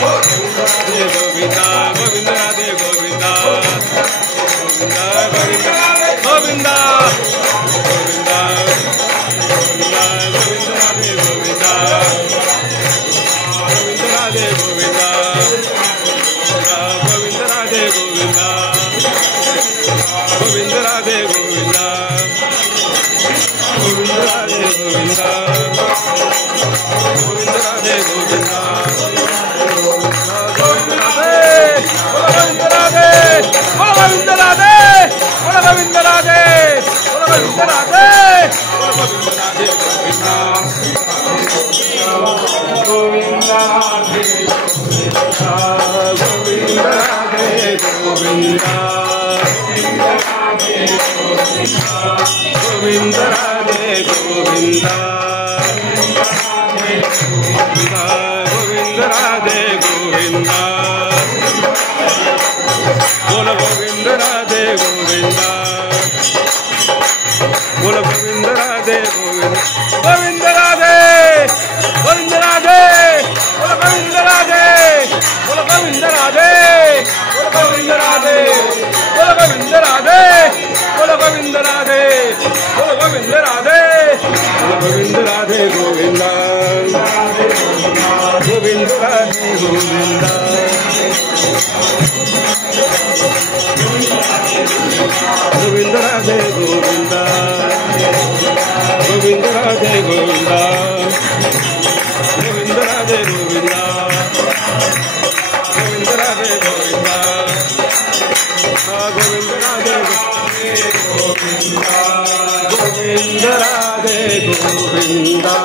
गोविंदा गोविंद राधे गोविंदा गोविंदा गोविंदा गोविंदा गोविंद राधे गोविंदा गोविंद राधे गोविंदा गोविंद राधे गोविंदा गोविंद राधे गोविंदा गोविंद राधे गोविंदा गोविंद राधे गोविंदा गोविंद राधे गोविंद राधे गोविंद राधे गोविंद राधे गोविंद राधे गोविंदा गोविंद राधे गोविंद राधे गोविंदा गोविंद राधे गोविंदा गोविंद राधे गोविंदा बोलो गोविंद राधे गोविंदा बोलो गोविंद राधे गोविंद गोविंद राधे गोविंद राधे बोलो गोविंद राधे बोलो गोविंद राधे बोलो गोविंद राधे बोलो गोविंद राधे बोलो गोविंद राधे बोलो गोविंद राधे बोलो गोविंद राधे गोविंदा गोविंद राधे गोविंदा गोविंद राधे गोविंदा गोविंद राधे गोविंदा गोविंद राधे गोविंदा गोविंद राधे गोविंदा गोविंद राधे गोविंदा गोविंद राधे गोविंदा